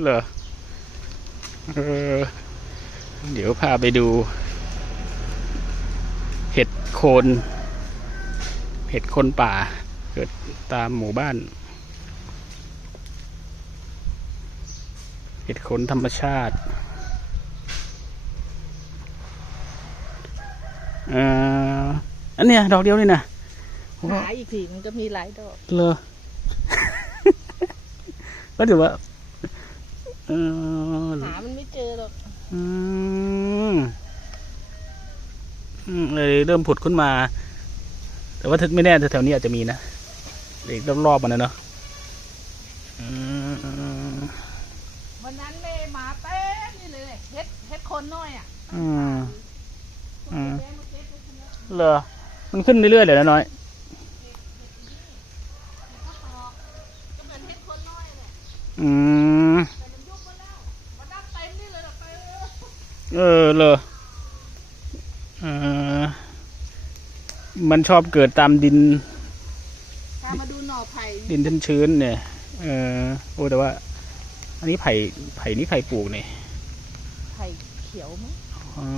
เหรอเออเดี๋ยวพาไปดู เห็ดโคน เห็ดโคนป่า เกิดตามหมู่บ้าน เห็ดโคนธรรมชาติเอ่ออันเนี้ยดอกเดียวนี่นะหาอีกทีมันก็มีหลายดอก เลอก็ถือว่าเออ หามันไม่เจอหรอกอืมอืมเลยเริ่มผุดขึ้นมา แต่ว่าถ้าไม่แน่แถวๆนี้อาจจะมีนะอีกรอบๆมันนะเนาะอืมวันนั้นแม่มาเต็มนี่เลยเฮ็ดเฮ็ดคนน้อยอะอืมอืมแม่มาเก็บไว้คนเดียวเหรอมันขึ้นเรื่อยๆเลยนะน้อยก็เหมือนเฮ็ดคนน้อยแหละอืม แต่มันยุบมาแล้ววันนั้นเต็มนี่เลยอะไปเลย เออเหรอเออมันชอบเกิดตามดินถ้ามาดูหน่อไผ่ดินชื้นๆเนี่ย เออโอ้แต่ว่า อันนี้ไผ่ไผ่นี่ใครปลูกเนี่ยไผ่เขียวมั้งอ๋อ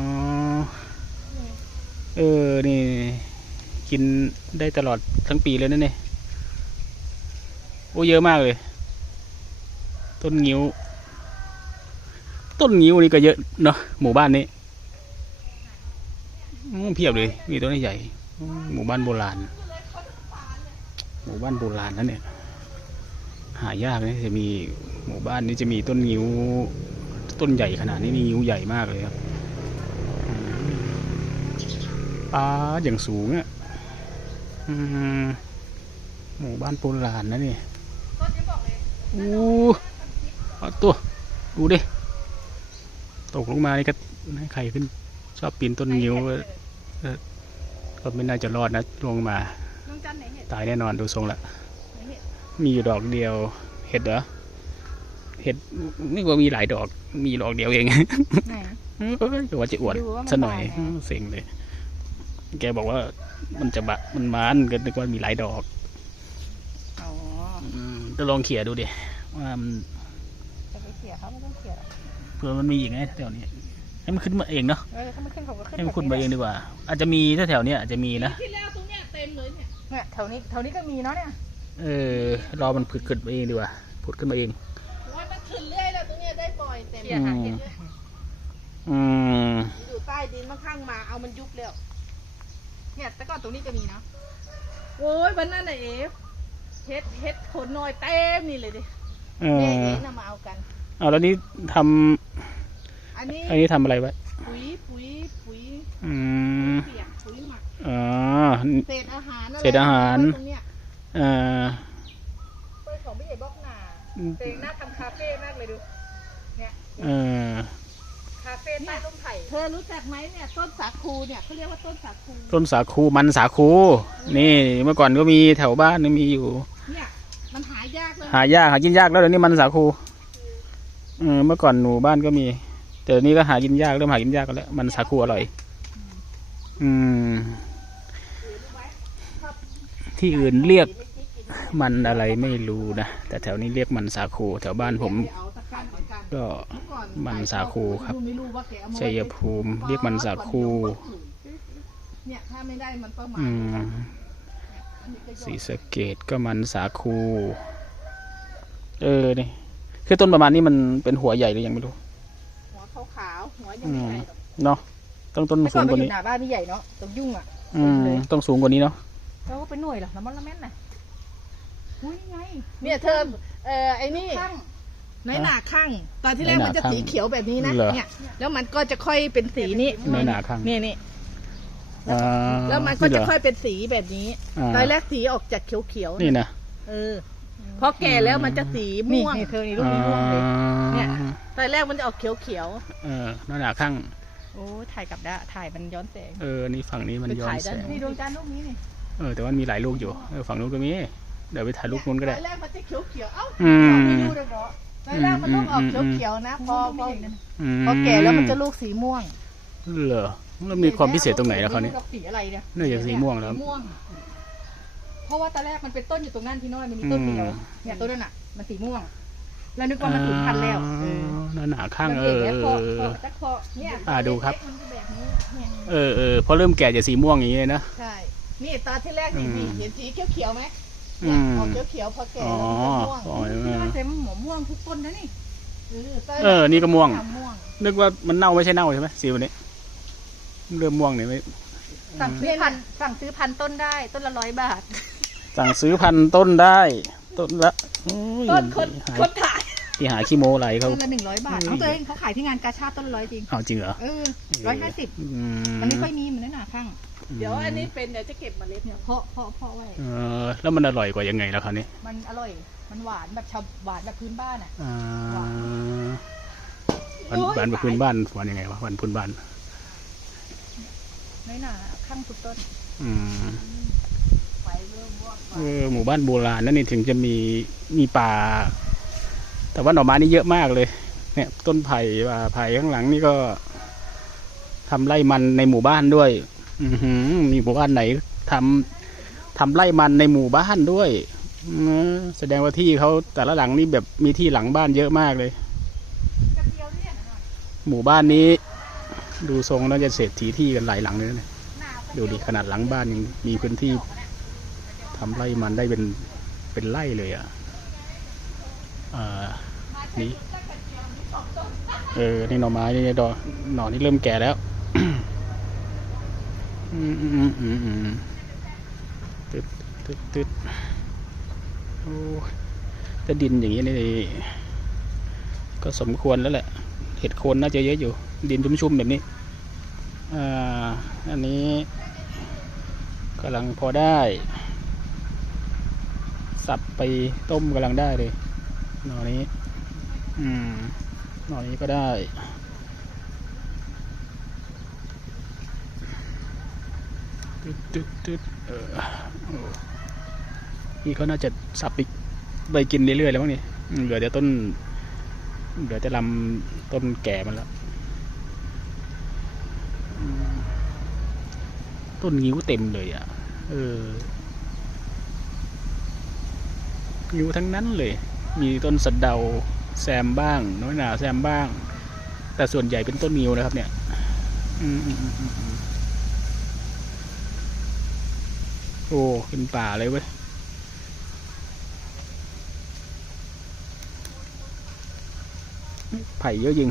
เออ นี่ กินได้ตลอดทั้งปีเลยนะเนี่ย โอ้ เยอะมากเลย ต้นงิ้ว ต้นงิ้วนี่ก็เยอะเนาะหมู่บ้านนี้เพียบเลย มีต้นใหญ่ หมู่บ้านโบราณ หมู่บ้านโบราณนั่นเนี่ย หายากนะจะมีหมู่บ้านนี้จะมีต้นงิ้ว ต้นใหญ่ขนาดนี้นี่งิ้วใหญ่มากเลยครับอ่าอย่างสูงอะหมู่บ้านโบราณนะเนี่ยก็จะบอกเลยอู้เอาตัว ดูดิ ตกลงมานี่ก็ให้ใครขึ้นชอบปีนต้นงิ้วก็ไม่น่าจะรอดนะลงมาน้องจันไหนเห็ดตายแน่นอนดูทรงละไหนเห็ดมีอยู่ดอกเดียวเห็ดเหรอเห็ดนี่ว่ามีหลายดอกมีดอกเดียวเองไหนเอ้ยก็ว่าจะอวดดูว่ามันซะหน่อยบานไงอืมเซ็งเลย แกบอกว่ามันจะบะมันมานก็นึกว่ามีหลายดอกอ๋ออืมจะลองเขี่ยดูดิว่ามันจะไปเขี่ยเขาไม่ต้องเขี่ยหรอก เผื่อมันมีอีกไงแถวนี้ให้มันขึ้นมาเองเนาะเออถ้ามันขึ้นเขาก็ขึ้นให้มันขึ้นมาเองดีกว่า อาจจะมีแถวๆเนี้ยอาจจะมีนะที่แล้วตรงเนี้ยเต็มเลยเนี่ยเนี่ยแถวนี้แถวนี้ก็มีเนาะเนี่ยเออรอมันผุดขึ้นมาเองดีกว่าผุดขึ้นมาเองโอ้ยมันขึ้นเรื่อยแล้วตรงเนี้ยได้บ่อยเต็มอืมอืมอยู่ใต้ดินมันข้างมาเอามันยุบแล้วเนี่ยแต่ก่อนตรงนี้จะมีนะโอ้ยวันนั้นน่ะเอฟเฮ็ดเฮ็ดขนน้อยเต็มนี่เลยดิเอแม่อเอ๋นำมาเอากัน เอาแล้วนี่ทำอันนี้อันนี้ทำอะไรไว้ ปุ๋ยปุ๋ยปุ๋ยอืมเปียกปุ๋ยหมักอ๋อ เศษอาหารนั่นแหละเศษอาหารไว้ตรงเนี้ยเอ่อเปิดของพี่ใหญ่บล็อกหนาเองน่าทำคาเฟ่มากเลยดูเนี่ยเออคาเฟ่ใต้ร่มไผ่เธอรู้จักไหมเนี่ยต้นสาคูเนี่ยเขาเรียกว่าต้นสาคูต้นสาคูมันสาคู นี่เมื่อก่อนก็มีแถวบ้านนี่มีอยู่ เนี่ยมันหายากเลยหายากหากินยากแล้วเดี๋ยวนี้มันสาคู เออเมื่อก่อนหนูบ้านก็มี แต่นี้ก็หากินยากเริ่มหากินยากกันแล้ว มันสาคูอร่อย อืม ที่อื่นเรียกมันอะไรไม่รู้นะ แต่แถวนี้เรียกมันสาคู แถวบ้านผม ก็มันสาคูครับเอามาชัยภูมิ เรียกมันสาคูเนี่ยถ้าไม่ได้มันประมาณสีสะเกตก็มันสาคู เออนี่ คือต้นประมาณนี้มันเป็นหัวใหญ่หรือยังไม่รู้ หัวขาวๆหัวยังไม่ใหญ่หรอกเนาะต้องต้นแต่สูก่อนงไปกว่าอยู่นี้ หน้าบ้านนี่ใหญ่เนาะต้องยุ่งอะอืมต้องสูงกว่านี้เนาะแล้วก็เป็นหน่วยเหรอน้ำมันละแม่นน่ะอุ้ยไงเนี่ยเธอเอ่อไอ้นี่ในหนาข้างตอนที่แรกมันจะสีเขียวแบบนี้นะเหรอเนี่ยแล้วมันก็จะค่อยเป็นสีนี้ในหนาข้างนี่นี่อ่าแล้วมันก็จะค่อยเป็นสีแบบนี้ อ่าตอนแรกสีออกจากเขียวๆนี่นะเออ พอแก่แล้วมันจะสีม่วงนี่เธอนี่ลูกนี้ม่วงเลย เนี่ย ตอนแรกมันจะออกเขียวเออหน้าหนาข้างๆโอ้ถ่ายกลับได้ถ่ายมันย้อนแสง เออ นี่ฝั่งนี้มันย้อนแสง นี่ดวงจันทร์ลูกนี้นี่เออ แต่ว่ามันมีหลายลูกอยู่ เออ ฝั่งนู้นก็มี เดี๋ยวไปถ่ายรูปนู้นก็ได้ ตอนแรกมันจะเขียวเขียวๆเอ้าอืม ไม่ดูเลยเหรอตอนแรกมันลูกออกเขียวเขียวๆนะ พอพออืมพอแก่แล้วมันจะลูกสีม่วงเหรอแล้วมีความพิเศษตรงไหนแล้วเขาวเนี่ยไม่รู้สีอะไรเนี่ยน่าจะสีม่วงแล้วสีม่วงเพ ราะว่าตอนแรกมันเป็นต้นอยู่ตรงนั้นพี่น้อยมันมีต้นเดียวอืมเนี่ยต้นนั้นอะ มันสีม่วง แล้วนึกว่ามันสูญพันธุ์แล้วเออนั่นหนาข้างมันเอเห็นอแล้วเอเพาะอเพาะตะเคาะเนี่ยอ่าดูครับมันจะแบบนี้เนี่ยเออเออพอเริ่มแก่จะสีม่วงอย่างนี้เลยนะใช่นี่ตอนที่แรกนี่อืมนี่เห็นสีเขียวๆไหมอืเนี่ยมออกเขียวๆพอแก่อ๋อแล้วมันจะม่วงอ๋อนี่มันเต็มหมอม่วงทุกต้นนะนี่เออเออนี่ก็ม่วงม่วง นึกว่ามันเน่าไม่ใช่เน่าใช่ไหมสีวันนี้เริ่มม่วงเนี่ยไม่สั่งซื้อพันธุ์สั่งซื้อพันธุ์ต้นได้ ต้นละร้อยบาท สั่งซื้อพันธุ์ต้นได้ ต้นละโอ้ยต้นคนหาคนขายที่หาขี้โม้อะไรเขา ต้นละหนึ่งร้อยบาทอืมเอาตัวเองเขาขายที่งานกาชาติต้นละร้อยจริง เอาจริงเหรอเออร้อยห้าสิบอืมันไม่ค่อยมีเหมือนนั่นหนาข้างอืมเดี๋ยวอันนี้เป็นเดี๋ยวจะเก็บเมล็ดเนี่ยเพาะเพาะเพาะไว้เออแล้วมันอร่อยกว่ายังไงล่ะคราวนี้มันอร่อย มันหวานแบบชาวหวานแบบพื้นบ้านอะ อ่าหวานวันโอ้ยวันตายพื้นบ้านวันยังไงวะวันพื้นบ้านน้อยหนาข้างทุกต้น อืมไฟเริ่มวอด เออหมู่บ้านโบราณนั่นนี่ถึงจะมีมีป่า แต่ว่าหน่อไม้นี่เยอะมากเลย เนี่ย ต้นไผ่ป่าไผ่ข้างหลังนี่ก็ทำไร่มันในหมู่บ้านด้วย อือหือมีหมู่บ้านไหนทำทำไร่มันในหมู่บ้านด้วยอแสดงว่าที่เขาแต่ละหลังนี่แบบมีที่หลังบ้านเยอะมากเลย หมู่บ้านนี้ ดูทรงน่าจะเศรษฐีที่กันหลายหลังเลยนะดูดิขนาดหลังบ้านยังมีพื้นที่ ทำไร่มันได้เป็นเป็นไร่เลยอะอ่านี่เออนี่หน่อไม้นี่ดอกหน่อนี่เริ่มแก่แล้วอืมอืมอืมอืมตึ๊ดตึ๊ดตึ๊ดโอ้ถ้าดินอย่างนี้นี่ก็สมควรแล้วแหละ เห็ดโคนน่าจะเยอะอยู่ ดินชุ่มๆแบบนี้อ่าอันนี้กำลังพอได้ สับไปต้มกำลังได้เลย หน่อนี้ อืม หน่อนี้ก็ได้ ตึ๊ดตึ๊ดตึ๊ดเออนี่เขาน่าจะสับไปไปกินเรื่อยๆแล้วมั้งนี่เหลือแต่ต้น เหลือแต่ลำต้นแก่มันแล้ว ต้นงิ้วเต็มเลยอะ เออ งิ้วทั้งนั้นเลย มีต้นสะเดาแซมบ้าง น้อยหนาแซมบ้าง แต่ส่วนใหญ่เป็นต้นงิ้วนะครับเนี่ยโอ้ขึ้นป่าเลยเว้ยไผ่เยอะยิง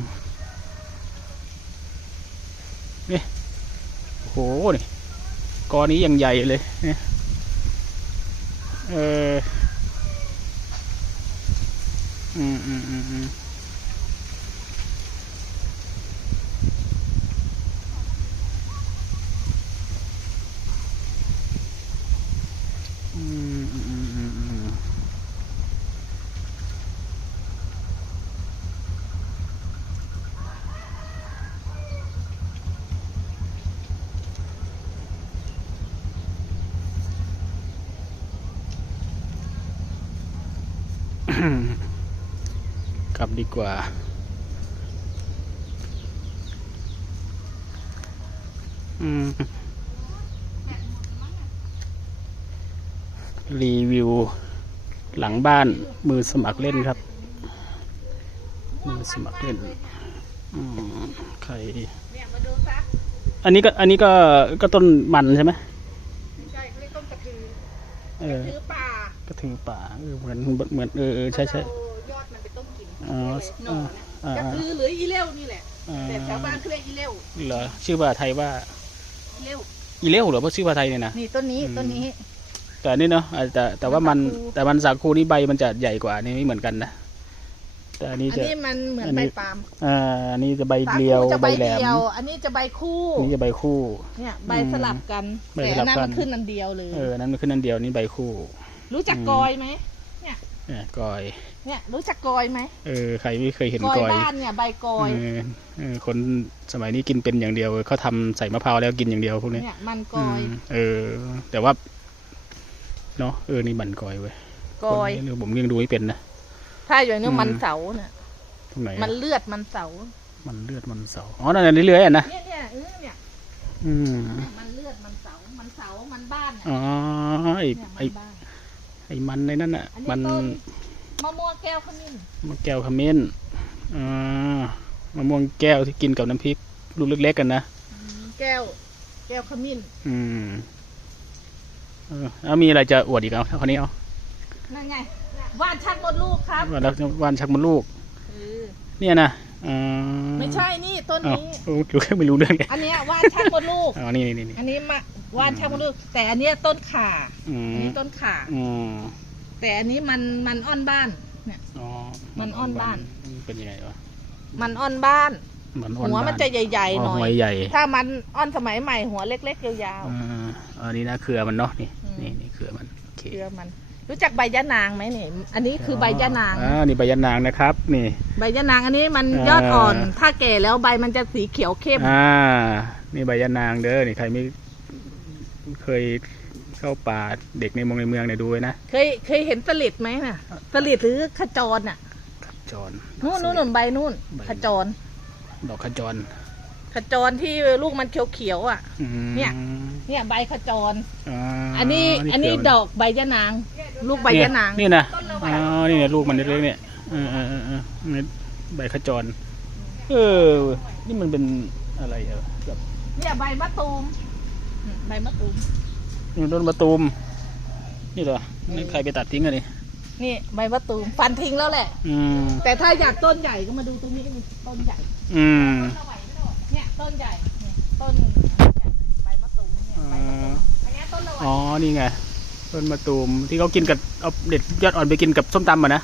นี่โอ้โหนี่กอนี้ยังใหญ่เลยเนี่ยเออ 嗯嗯嗯嗯。 กลับดีกว่า อืม รีวิว หลังบ้านมือสมัครเล่นครับ มือสมัครเล่น อืม ใครเนี่ยมาดูซะอันนี้ก็ อันนี้ก็ ก็ต้นมันใช่ไหมใช่เขาเรียกต้นกระถือ เออถือป่าก็ถือป่าเออเหมือน เหมือน เออเออใช่ใช่ อ๋อหน่ออ่าเนี่ยกระอ่าถือหรืออีเลวนี่แหละอ่าแต่แถวบ้านเขาเรียกอีเลวเหรอชื่อภาษาไทยว่าอีเลวอีเลี้ยวเหรอเพราะชื่อภาษาไทยเนี่ยนะ นี่ต้นนี้อืม ต้นนี้ แต่อันนี่เนาะอาจจะแต่ว่ามันสาคู แต่มันสาคูนี่ใบมันจะใหญ่กว่านี่ไม่เหมือนกันนะแต่อันนี้อันจะ นี้มันเหมือนอันใบนี้ ปาล์มอ่าอันนี้จะใบเรียวคูจะใบใบแหลมเดียว อันนี้จะใบคู่ อันนี้จะใบคู่ เนี่ยใบสลับกันใบแต่สลัอับนนั้นกัมัน นขึ้นอันเดียวเลย เออนั้นมันขึ้นอันเดียวนี่ใบคู่ รู้จักอืม กอยไหมเนี่ยกอย เนี่ยรู้จักกอยไหมเออใครไม่เคยเห็นกอยกอยบ้านเนี่ยใบกอยเออเออคนสมัยนี้กินเป็นอย่างเดียวเขาทำใส่มะพร้าวแล้วกินอย่างเดียวพวกนี้เนี่ยมันกอยมเออ แต่ว่าเนาะเออนี่มันกอยเว้ยกอยคนนี้ผมยังดูไม่เป็นนะถ้าอย่างนี้อืมมันเสาเนี่ยตรงไหนอะมันเลือดมันเสา มันเลือดมันเสาอ๋อนั่นนะเรื่อยๆอะนะเนี่ยเนี่ยเออเนี่ยอืมมันเลือดมันเสามันเสามันบ้านเนี่ยอ๋อไอ้เนี่ยไอ้มันบ้านไอ้มันในนั่นอะอันนี้มันต้น มะม่วงแก้วขมิ้นมะแก้วขมิ้นอ่ามะม่วงแก้วที่กินกับน้ำพริกลูกเล็กๆกันนะแก้ว แก้วขมิ้น อืมเออแล้วมีอะไรจะอวดอีกเอาคนนี้เอานั่นไงว่านชักมดลูกครับวันแล้ววันชักมดลูกเออเนี่ยนะอ่าไม่ใช่นี่ต้นอ้าวนี้รู้รู้แค่ไม่รู้เรื่องไงอันเนี้ยว่านชักมดลูกอ๋อนี่นี่นี่อันนี้มาว่านชักมดลูก แต่อันเนี้ยต้นข่าอือันมนี้ต้นข่าอืม แต่อันนี้มันมันอ้อนบ้านเนี่ยอ๋อมันอ้อนบ้านเป็นยังไงวะมันอ้อนบ้าน มันอ้อนหัวมันบ้าจะใหญ่ๆหน่อหัวย ใหญ่ถ้ามันอ้อนสมัยใหม่หัวเล็กๆยาวอ่าอันนี้นะเครือมันเนาะนี่อืมนี่นี่เครือมันโอเค ๆเชื่อมัน รู้จักใบยะนางไหมเนี่ยอันนี้คือใบยะนาง อ่า นี่ใบยะนางนะครับ นี่ ใบยะนางอันนี้มันอ่ายยอดอ่อนถ้าแก่แล้วใบมันจะสีเขียวเข้ม อ่า นี่ใบยะนางเด้อ นี่ใครไม่เคย เข้าป่าเด็กในเมองในเมืองเนี่ยดูไว้นะเคยเคยเห็นสลิดไหมน่ะสลิดหรือขจรน่ะจรนู่นนู่นนู่นใบนู่นใบขจร ดอกขจรขจรที่ลูกมันเขียวๆอะอืมเนี่ย เนี่ยใบขจรอ่าอันนี้อันนี้เครืมัดอกใบยะนาง ลูกใบยะนาง นี่นะอ๋อนี่เนี่ยลูกมันเล็กๆเนี่ยเออเออเออเออนี่ใบขจร เออ นี่มันเป็นอะไรเออแบบเนี่ยใบมะตูมอืมใบมะตูม นี่มันต้นมะตูม นี่เหรอนี่ใครไปตัดทิ้งอะนี่นี่ใบมะตูมฟันทิ้งแล้วแหละ อืม แต่ถ้าอยากต้นใหญ่ก็มาดูตรงนี้มีต้นใหญ่อืมเนี่ยต้นใหญ่เนี่ยต้นใหญ่ใบมะตูมเนี่ยใบมะตูมอันเนี้ยต้นละไหวอ๋อ นี่ไง ต้นมะตูมที่เขากินกับเอาเด็ดยอดอ่อนไปกินกับส้มตำอะนะ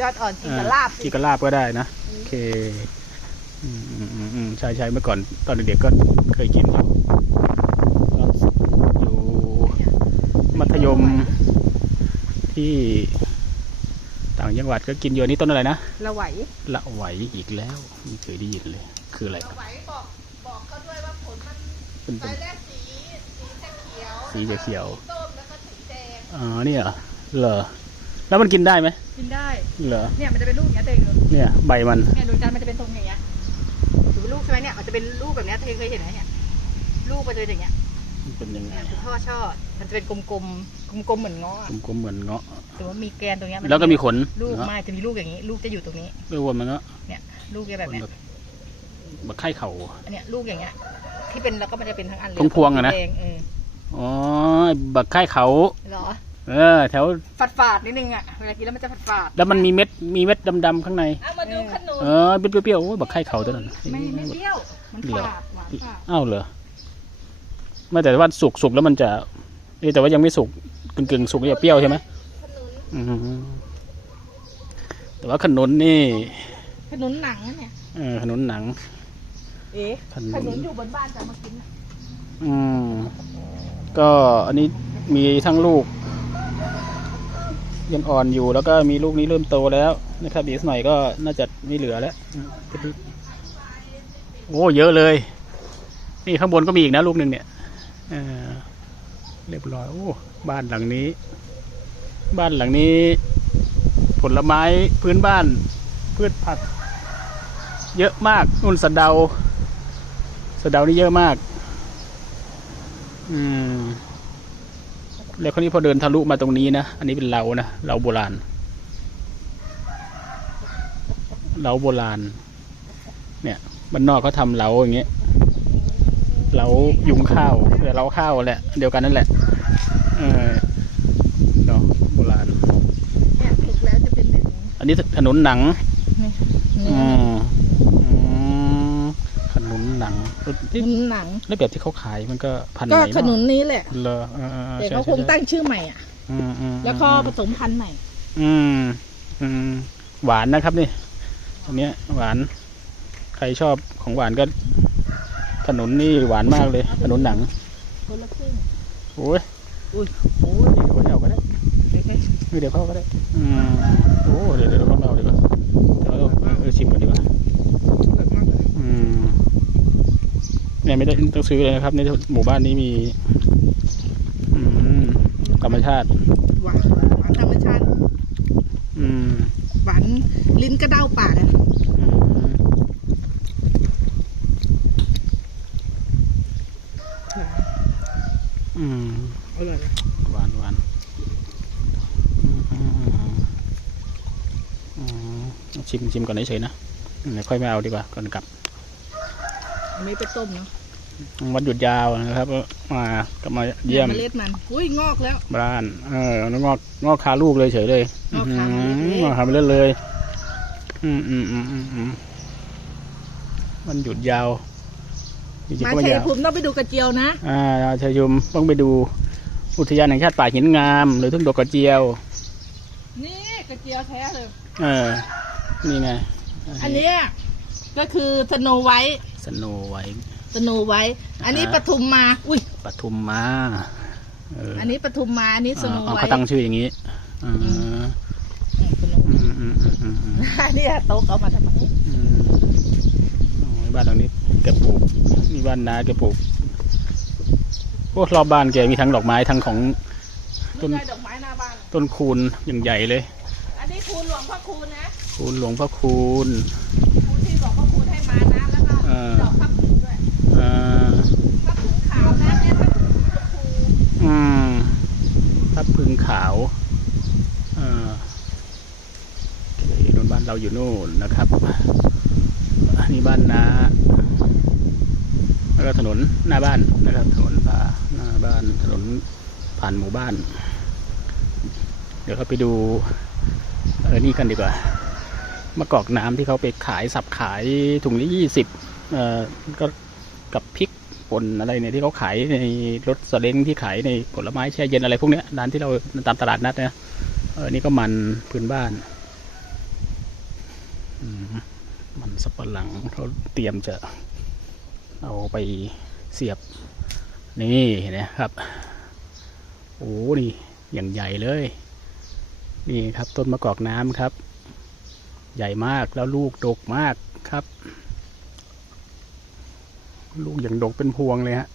ยอดอ่อนกินกับลาบกินกับลาบก็ได้นะ โอเค อืมอืมอืมอืมใช่ใช่เมื่อก่อนตอนเด็กๆก็เคยกินอยู่อยู่ มัธยมที่ต่างจังหวัดก็กินอยู่อันนี้ต้นอะไรนะละไหวละไหวอีกแล้วไม่เคยได้ยินเลย คืออะไรละไหวบอกบอกเขาด้วยว่าผลมันเป็นใบเป็นแรกสีสีจะเขียวสีจะเขียวส้มแล้วก็สีแดงอ๋อเนี่ยเหรอเหรอแล้วมันกินได้ไหมกินได้เหรอเนี่ยมันจะเป็นลูกอย่างเงี้ยเต็งเลยเนี่ยใบมันเนี่ยดูจานมันจะเป็นทรงอย่างเงี้ยดูเป็นลูกใช่ไหมเนี่ยมันจะเป็นลูกแบบเนี้ยเธอเคยเห็นไหมเนี่ยลูกมันจะเป็นอย่างเงี้ย มันเป็นยังไงเนี่ยคือพ่อชอบมันจะเป็นกลมๆ กลมๆ เหมือนเงาะอะกลมๆเหมือนเงาะ แต่ว่ามีแกนตรงเนี้ยนแล้วก็มีขนลูกเงาะไม่จะมีลูกอย่างนี้ ลูกจะอยู่ตรงนี้ ไม่รวมมันเงาะเนี่ย ลูกจะแบบเนี้ยแบบไข่เข่า อันเนี้ยลูกอย่างเงี้ย ที่เป็นแล้วก็มันจะเป็นทั้งอันเลยพวงๆอะนะ แดงเอออ๋อบักไข่เขา เหรอ เออ แถวฝาดฝาดๆ นิดนึงอะ เวลากินแล้วมันจะฝาดฝาดแล้วมันมีเม็ด มีเม็ดดำๆข้างใน เอามาดูขนุนเออเปรี้ยวๆโอ้ยบักไข่เขาตัวนั้น ไม่ไม่เปรี้ยว มันฝาดหวานฝาด อ้าวเหรอ ไม่แต่ว่าสุกสุกแล้วมันจะเอ้ยแต่ว่ายังไม่สุกกึ่งกึ่งๆสุกเนี่ยเปรี้ยวใช่ไหมขนุนอืมแต่ว่าขนุนนี่ขนุนหนังอะเนี่ยเออขนุนหนัง เอ๊ะขนุน ขนุนอยู่บนบ้านจะเอามากินน่ะอืม ก็อันนี้มีทั้งลูกยังอ่อนอยู่แล้วก็มีลูกนี้เริ่มโตแล้วนะครับอีกสักหน่อยก็น่าจะไม่เหลือแล้วโอ้เยอะเลย นี่ข้างบนก็มีอีกนะลูกหนึ่งเนี่ย เรียบร้อย โอ้ บ้านหลังนี้ บ้านหลังนี้ ผลไม้พื้นบ้าน พืชผัก เยอะมากนุ่นสะเดาสะเดานี่เยอะมาก อืม แล้วคนนี้พอเดินทะลุมาตรงนี้นะ อันนี้เป็นเหลานะเหลาโบราณเหลาโบราณ เนี่ยบ้านนอกเขาทำเหลาอย่างเงี้ย เหลายุงข้าวแต่เหลาข้าวแหละ เดียวกันนั่นแหละ เออเนาะโบราณเนี่ยถูกแล้วจะเป็นแบบนี้อันนี้ถนนหนังนี่อืมอืมขนุนหนังขที่นุนหนังแล้วแบบที่เขาขายมันก็พันไหนก็เนาะขนุนนี้แหละเลอเออเออเออแต่ใช่เขาใช่คงตั้งชื่อใหม่อะอืมอืมแล้วก็ผสมพันธุ์ใหม่ อืม อืม หวานนะครับนี่อันเนี้ยหวาน ใครชอบของหวานก็ ขนุนนี่หวานมากเลยขนุนหนังคนละครึ่งโอ้ยอุ้ยโอ้ยเดี๋ยวเขาเอาก็ได้เดี๋ยวให้เดี๋ยวเขาก็ได้อืมโอ้เดี๋ยวเดี๋ยวเขาเอาดีกว่าเดี๋ยวเราเออชิมกันดีกว่าอืมเนี่ยไม่ได้ต้องซื้อเลยนะครับในหมู่บ้านนี้มีอืมธรรมชาติหวานหวานธรรมชาติ อืมหวานลิ้นกระเด้าปากอะ อืมอร่อยนะหวานหวานอืมอืมอืมอืมชิมชิมก่อนเฉยๆนะเดี๋ยวค่อยไม่เอาดีกว่าก่อนกลับอันนี้ไปต้มเนาะวันหยุดยาวนะครับก็มาก็มาเยี่ยมเมล็ดมันอุ้ยงอกแล้วบ้าน เออแล้วงอกงอกคาลูกเลยเฉยเลยงอกคาลูกอื้อหืองอกคาไปเรื่อยเลยอืมอืมอืมอืมอืมวันหยุดยาว จริงๆมาก็ไม่ชัยยาวภูมิต้องไปดูกระเจียวนะ อ่าชายยุมต้องไปดูอุทยานแห่งชาติป่าหินงาม หรือทุ่งดอกกระเจียว นี่กระเจียวแท้เลย เออ นี่ไงอันเนี้ยก็คือสโนไวท์สโนไว้สโนไวท์อันนี้อ่า ปทุมมา อุ้ย ปทุมมาเอออันนี้ปทุมมาอันนี้สโนอ๋อไวเขาท์ตั้งชื่ออย่างนี้อ่าสโนอืมอืมอืมอืมอืมอันนี้โต๊ะเอามาทำไมอืมอ๋อบ้านหลังนี้ แกปลูกนี่บ้านนาแกปลูกโอ้รอบบ้านแกมีทั้งดอกไม้ทั้งของต้นดอกไม้หน้าบ้านต้นคูณอย่างใหญ่เลย อันนี้คูณหลวงพ่อคูณนะคูณหลวงพ่อคูณคูณที่หลวงพ่อคูณให้มานะแล้วก็ดอกพับพึงด้วยอ่าพับพึงขาวนะเนี่ยพับพึงชมพูอืมทับพึงขาวอ่าโอเคนู่นบ้านเราอยู่โน่นนะครับอันนี้บ้านนา แล้วก็ถนนหน้าบ้านนะครับถนนผ่าหน้าบ้านถนนผ่านหมู่บ้าน เดี๋ยวเราไปดูเออนี่กันดีกว่ามะกอกน้ำที่เขาไปขายสับขายถุงละยี่สิบเอ่อก็กับพริกป่นอะไรเนี่ยที่เขาขายในรถสเล้งที่ขายในผลไม้แช่เย็นอะไรพวกเนี้ยร้านที่เราตามตลาดนัดนะเออนี่ก็มันพื้นบ้านมมันสับปะหลังเขาเตรียมจะ เอาไปเสียบ นี่เห็นไหมครับ โอ้นี่อย่างใหญ่เลย นี่ครับต้นมะกอกน้ำครับ ใหญ่มากแล้วลูกดกมากครับ ลูกอย่างดกเป็นพวงเลยฮะ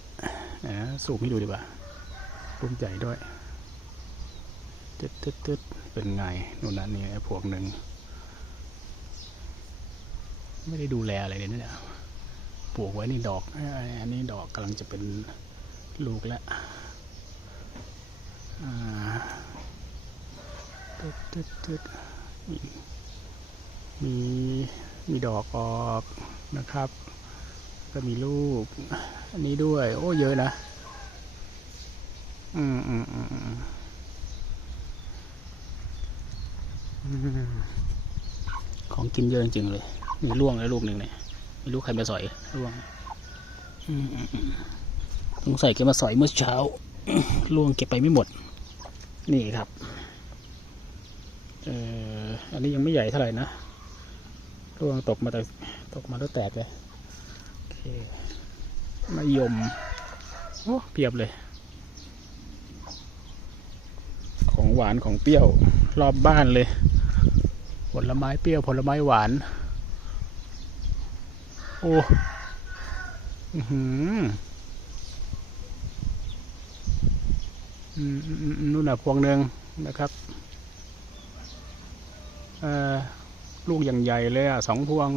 สูมให้ดูดีกว่าลูกใหญ่ด้วยตึ๊ดตึ๊ดตึ๊ดเป็นไงนู่นนั่นนี่พวงหนึ่ง ไม่ได้ดูแลอะไรเลยนะเนี่ย ปลูกไว้นี่ดอก อันนี้ดอกกำลังจะเป็นลูกแล้วตึ๊ดตึ๊ดตึ๊ดมีมีดอกออกนะครับ ก็มีลูก อันนี้ด้วย โอ้เยอะนะ อืมอืมอืมอืมอืมของกินเยอะจริงๆเลย มีล่วงแล้วลูกหนึ่งเนี่ย ไม่รู้ใครมาสอยล่วงอืมอืมอืมสงสัยแกมาสอยเมื่อเช้าล่วงเก็บไปไม่หมด นี่ครับเอออันนี้ยังไม่ใหญ่เท่าไหร่นะร่วงตกมาแต่ตกมาแล้วแตกเลยโอเคมะยมโอ้เพียบเลย ของหวานของเปรี้ยวรอบบ้านเลย ผลไม้เปรี้ยวผลไม้หวาน โอ้หืมนู่นน่ะพวงหนึ่งนะครับลูกอย่างใหญ่เลยอะสองพวง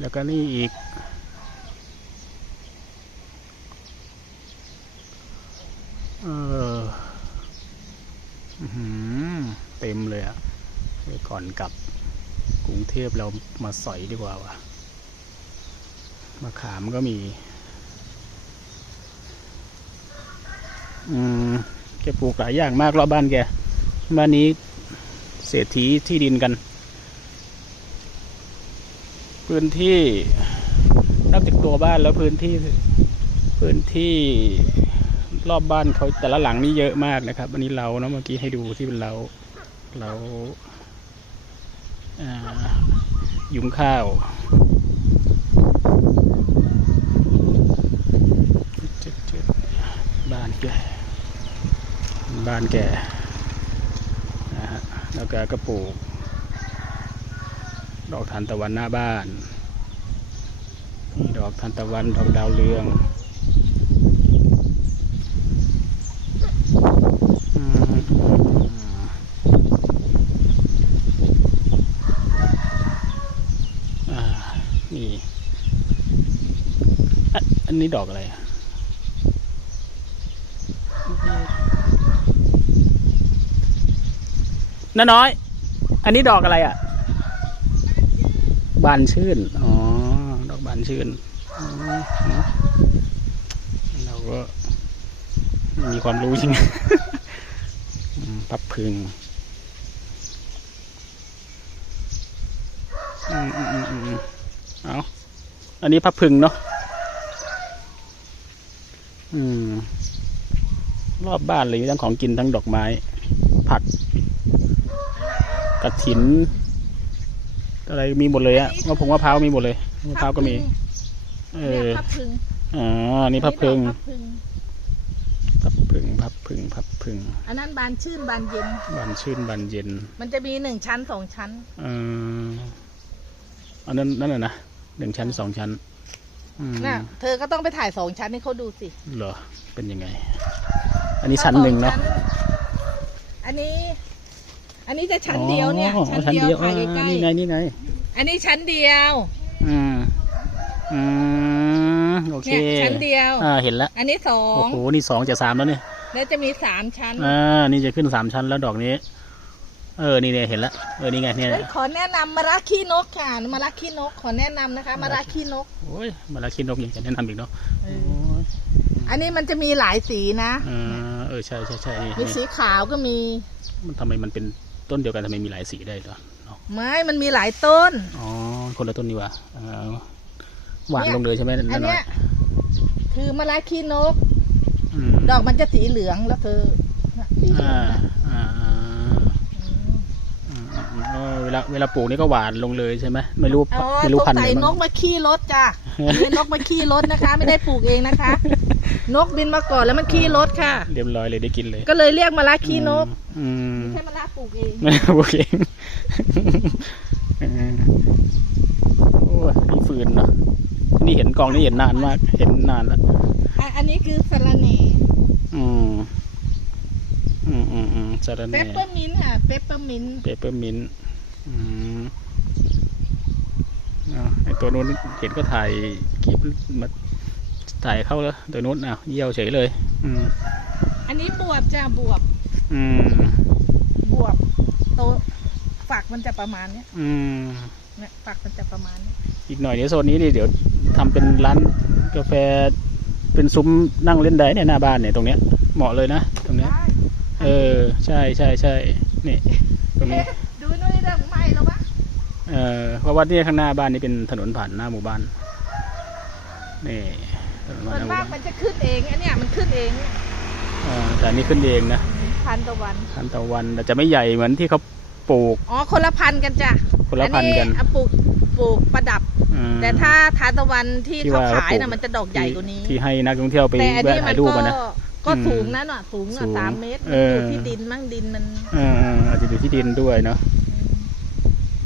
แล้วก็นี่อีก เออเต็มเลยอะก่อนกลับ รุงเทพเรามาสอยดีกว่าวะมาขามก็มี อืมแกปลูกหลายอย่างมากรอบบ้านแก บ้านนี้เศรษฐีที่ดินกัน พื้นที่นอกจากตัวบ้านแล้วพื้นที่ พื้นที่รอบบ้านเขาแต่ละหลังนี่เยอะมากนะครับ อันนี้เราเนาะเมื่อกี้ให้ดูที่เป็นเราเรา ยุงข้าว บ้านแกบ้านแกนะฮะแล้วก็ก็ปลูก ดอกทานตะวันหน้าบ้านนี่ดอกทานตะวัน ดอกดาวเรืองอืมอ่านี่อะอั นี้ดอกอะไรน้าน้อย อันนี้ดอกอะไรอะ บานชื่น อ๋อ ดอกบานชื่นเราก็มีความรู้จริงพับพึงอืมอืมอืมอืมเอาอันนี้พับพึงเนาะ อืม รอบบ้านเลยมีทั้งของกินทั้งดอกไม้ ผักกระถิน อะไรมีหมดเลยอะมะพร้าวมะพร้าวมีหมดเลยมะพร้าวก็มี เอเนี่ยอพับพึงอ๋อนี่พับพึงพับพึงพับพึงพับพึงพับพึง อันนั้นบานชื่นบานเย็น บานชื่นบานเย็น มันจะมีหนึ่งชั้นสองชั้น เอออันนั้นนั่นน่ะนะหนึ่งชั้นสองชั้นอืม น่ะ เธอก็ต้องไปถ่ายสองชั้นให้เขาดูสิ เหรอ เป็นยังไง อันนี้ชั้นหนึ่งเนาะถ้าสอชั้อันนี้ อันนี้จะชั้นเดียวเนี่ยอ๋อชั้นเดียวถ่ายอ่าใกล้นี่ไงนี่ไงๆอันนี้ชั้นเดียว อืมอืมโอเคเนี่ยชั้นเดียว อ่า เห็นแล้ว อันนี้สอโอ้งโห นี่สองจะสามแล้วเนี่ย แล้วจะมีสามชั้น อ่า นี่จะขึ้นสามชั้นแล้วดอกนี้ เออ นี่เนี่ยเห็นแล้ว เออ นี่ไงเนี่ย เฮ้ยขอแนะนำมาราคีนกค่ะมาราคีนก ขอแนะนำนะคะ มาราคีนก โอ้ยมาแล้วคิดนกยังจะแนะนำอีกเนาะเอโอ้อยอันนี้มันจะมีหลายสีนะ เออเออ ใช่ใช่ใช่นี่มีสีขาวก็มี มันทำไมมันเป็นต้นเดียวกันทำไมมีหลายสีได้เหรอเนาะไม้ มันมีหลายต้น อ๋อ คนละต้นนี่หว่าเออหวานเนี่ยลงเลยใช่ไหมอันน้อยเนี้ยคือมาราคีนกๆอืมดอกมันจะสีเหลืองแล้วเธอน่ะสีเหลืออ่างน่ะอ่าอ่าอืมอืมอืม เออเวลาเวลาปลูกนี่ก็หวานลงเลยใช่ไหมไม่รู้อ๋อไม่รู้สงพันธุ์ไหสันยนบ้างกมาขี้รถจ้ะมีนกมาขี้รถนะคะ ไม่ได้ปลูกเองนะคะ นกบินมาก่อนแล้วมันขี้รถค่ะ เรียบร้อยเลยได้กินเลยก็เลยเรียกมาลาขี้นกอืมไม่ใช่มาลาปลูกเองไม่ได้ปลูกเองเออโอ้ยมีฟืนเนาะนี่เห็นกองนี่เห็นนานมาก เห็นนานแล้ว อะอันนี้คือสะระแหน่อืม อืมอืมอืมสาระเปแหน่ปเปอร์มินต์ค่ะ เปปเปอร์มินต์เปเปอร์มินต์อืมอ่าไอตัวนู้นเห็นก็ถ่ายคลิปมาถ่ายเข้าแล้วตัวนู้นอ้าวเยี่ยวเฉยเลย อืมอันนี้บวบจ้ะบวบอืมบวบโตฝักมันจะประมาณเนี้ยอืมเนี่ยฝักมันจะประมาณเนี้ยอีกหน่อยเดี๋ยวโซนนี้นี่เดี๋ยวทำเป็นร้านกาแฟเป็นซุ้มนั่งเล่นได้เนี่ยหน้าบ้านเนี่ยตรงเนี้ยเหมาะเลยนะตรงเนี้ย ได้ เออ ใช่ใช่ใช่นี่ตรงนี้เอ๊ะดูนู่นนี่เรื่องไหม้แล้ววะเออเพราะว่าที่ข้างหน้าบ้านนี่เป็นถนนผ่านหน้าหมู่บ้าน นี่ถนนส่ผ่านวหนน้าหมู่มากบ้านมันจะขึ้นเองอันเนี้ยมันขึ้นเองเออแต่อันนี้ขึ้นเองนะพันตะวันทานตะวันแต่จะไม่ใหญ่เหมือนที่เขาปลูก อ๋อคนละพันกันจ้ะคนละพันกัน อัอะปลูกปลูกประดับ อืม แต่ถ้าทานตะวันที่ที่เขาว่าขายปลูน่ะมันจะดอกใหญ่กว่านี้ที่ให้นักท่องเที่ยวไปแต่อันแวะนี้มัถ่ายนรูปก็อะนะ ก็อืมสูงนะน่ะสูงสูอะงสามเมตรเอออยู่ที่ดินมั่งดินมันเออเอออาจจะอยู่ที่ดินด้วยเนาะอืม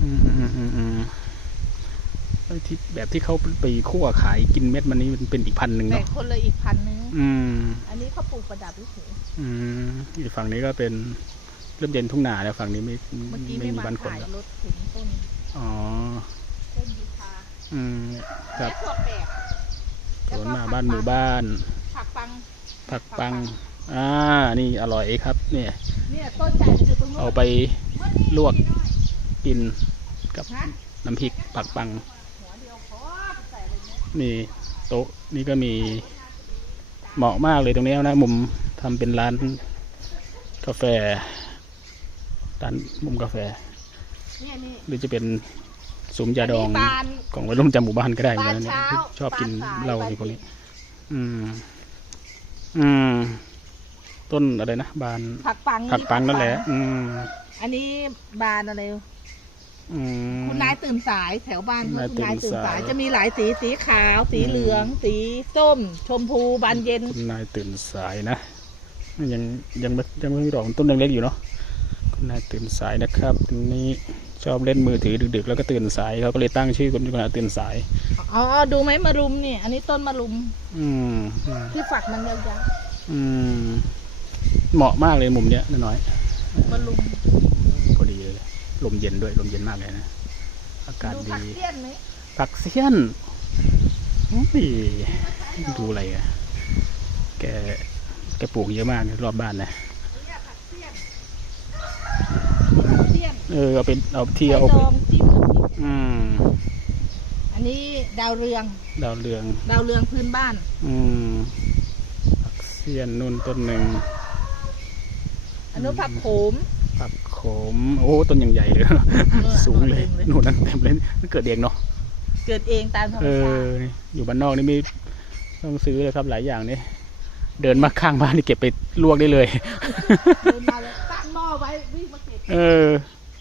อืมอืมอืมไอ้ที่แบบที่เขาไปคั่วขายกินเม็ดมันนี้มันเป็นอีกพันหนึ่งแต่เนาะคนละอีกพันนึงอืม อันนี้เขาปลูกประดับเฉย อืมอีกฝั่งนี้ก็เป็นเริ่มเย็นทุ่งนาแล้วฝั่งนี้ไม่ๆเมื่อกี้ไม่ไม่มีมาบ้านคนถ่ายแล้วรถถึงต้นอ๋อ ต้นยูคาอืม ครับ และถั่วแปบสวนมาบ้านหมู่บ้านผักปัง ผักปัง อ่า นี่อร่อยครับเนี่ยเนี่ยต้นใหญ่มันอยู่ตรงนู้นเอาไปลวกกินกับฮะน้ำพริกผักปังหัวเดียวพอใส่เลยเนี่ยนี่โต๊ะนี่ก็มีเหมาะมากเลยตรงนี้นะ มุมทำเป็นร้านกาแฟร้านมุมกาแฟเนี่ยนี่หรือจะเป็นสุมยาดองนนี้บานของวัยรุ่นจำหมู่บ้านก็ได้เหมือนกันนะบานเช้าเนี่ยชอบกินบานสายเหล้าบานในพวกนี้เย็นอืม อืม ต้นอะไรนะบานผักปังผักปังนั่นแหละ อืม อันนี้บานอะไรอืม คุณนายตื่นสายแถวบ้านคุณนายคุณนายตื่ตื่นนสาสายย จะมีหลายสีสีขาว สีอืมเหลือง สีส้ม ชมพูบานเย็น คุณนายตื่นสายนะ ยังยังไม่ยังไม่มีดอกต้นยังเล็กอยู่เนาะคุณนายตื่นสายนะครับทีนี้ ชอบเล่นมือถือดึกๆ แล้วก็ตื่นสายเขาก็เลยตั้งชื่อคุณคุณนายตื่นสาย อ๋อ ดูไหมมะรุมเนี่ย อันนี้ต้นมะรุม อืมอืมที่ฝักมันยาวอืม เหมาะมากเลยมุมเนี้ยน้อยๆมะรุมๆพอดีเลยลมเย็นด้วยลมเย็นมากเลยนะอากาศดูดีผักเสี้ยนไหมผักเสี้ยนอุ้ยดูอะไรอะแกแกปลูกเยอะมากนะรอบบ้านนะ เนี่ยผักเสี้ยนผัก เสี้ยนเออเอาเป็นเอาที่ใบเอาดไปองจิ้มน้ำพริกอืมดาวเรือง ดาวเรือง ดาวเรืองพื้นบ้าน อืมผักเสียนนุ่นต้นหนึ่งอนุพับโขมผักโขม โอ้ต้นอย่างใหญ่เลยนู่นน่ะสูงเลยต็มนู่นนั่นเต็มเลยมันเกิดเองเนาะเกิดเองตามธรรมเอชาอติอยู่บ้านนอกนี่ไม่ต้องซื้อเลยครับหลายอย่างนี่เดินมาข้างบ้านนี่เก็บไปลวกได้เลยเดินมาเลยตั้งหม้อไว้วิ่งมาเก็บ เออ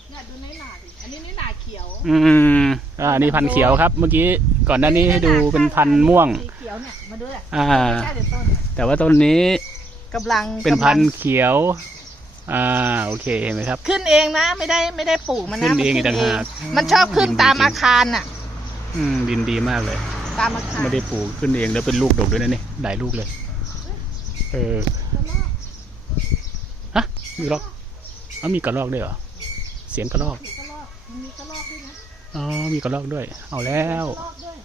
เนี่ยดูในหนาดิอันนี้ในหนาเขียวอืมอ่านี่พันธุ์เขียวครับ เมื่อกี้ก่อนหน้านี้ให้ดูเป็นพันธุ์ม่วง สีเขียวเนี่ยมาดูแหละอ่า ใช่เดี๋ยวต้นเนี่ยแต่ว่าต้นนี้กำลังเป็นกำลังพันธุ์เขียว อ่าโอเคเห็นไหมครับ ขึ้นเองนะ ไม่ได้ไม่ได้ปลูกมันนะขึ้นเองมัอีกต่างหาก มันชอบขึ้นอืมตามจริงๆอาคารน่ะ อืมดินดีมากเลย ตามอาคารไม่ได้ปลูกขึ้นเองแล้วเป็นลูกดกด้วยนะนี่หลายลูกเลย เออฮะมีกระรอก อ๋อมีกระรอกด้วยเหรอ เสียงกระรอก มีกระรอกมีกระรอกด้วยนะ อ๋อ มีกระรอกด้วย เอาแล้วกระรอกด้วย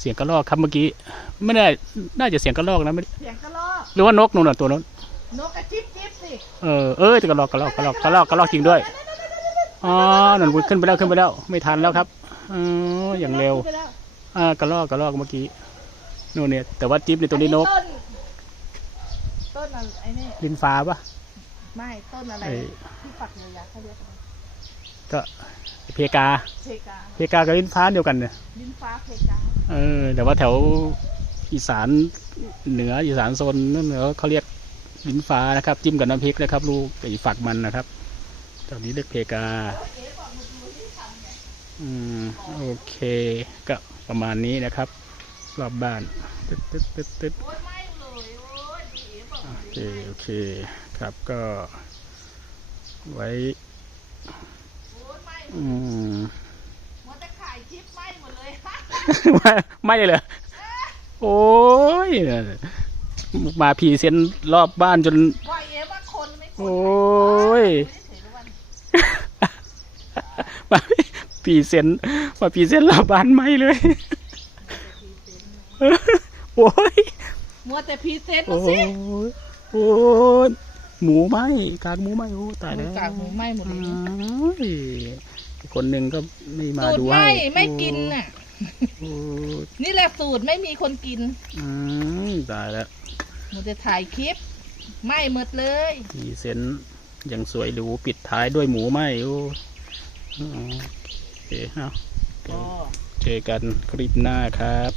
เสียงกระรอกครับเมื่อกี้ ไม่ได้ น่าจะเสียงกระรอกนะไม่เสียงกระรอกหหรือว่านกนู่นน่ะตัวนั้น นกกระจิบจิบสิ เออ เออจะกระรอกกระรอกกระรอกกระรอกกระรอกจริงด้วย อ๋อนั่นขึ้นไปแล้วขึ้นไปแล้ว ไม่ทันแล้วครับอ๋ออย่างเร็วไปแล้วอ่ากระรอกกระรอกเมื่อกี้นู่นเนี่ย แต่ว่าจิ๊บในตัวนี้นก ต้นต้นอะไรไอ้นี่ลินฟ้าปะไม่ต้นอะไร ไอ้ที่ฝักยาวๆเขาเรียกอะไรก็เพกา เพกาเพกากับลินฟ้าเดียวกันเนี่ยดินฟ้าเพกาเออ แต่ว่าแถวอีสานเหนืออีสานโซนนั่นเหนือเขาเรียกลินฟ้านะครับ จิ้มกับน้ำพริกนะครับ ลูกไอ้ฝักมันนะครับตอนนี้เรียกเพกา อืมโอเค ก็ประมาณนี้นะครับ รอบบ้านตึ๊ดตึ๊ดตึ๊ดตึ๊ดโอ้ยไม่เลยโอ้ยดีบอกโอเคโอเค ครับก็ ไว้โอ้ยไม่อืมมันจะขายคลิปไม่หมดเลย ไม่ไม่เลยเหรอโอ้ยมาพรีเซนต์รอบบ้านจน ว่าเอ๋ว่าคนไม่คนโอ้ยไม่ได้ถือวันมาพรีเซนต์มาพรีเซนต์รอบบ้านไม่เลย โอ้ยมัวแต่พรีเซนต์โอ้สิ ยโอ้ย หมูไหมกากหมูไหมโอ้ตายแล้วกากหมูไหม้หมดเลยนะโอ้ยคนหนึ่งก็ไม่มาสูตรดูไม่ให้ไม่กินน่ะโอ้ยนี่แหละสูตรไม่มีคนกินอืมตายแล้วมัวแต่ถ่ายคลิปไม่หมดเลยพรีเซนต์ยังสวยหรูปิดท้ายด้วยหมูไหมโอ้อืมโอเคเอาเจอกันคลิปหน้าครับ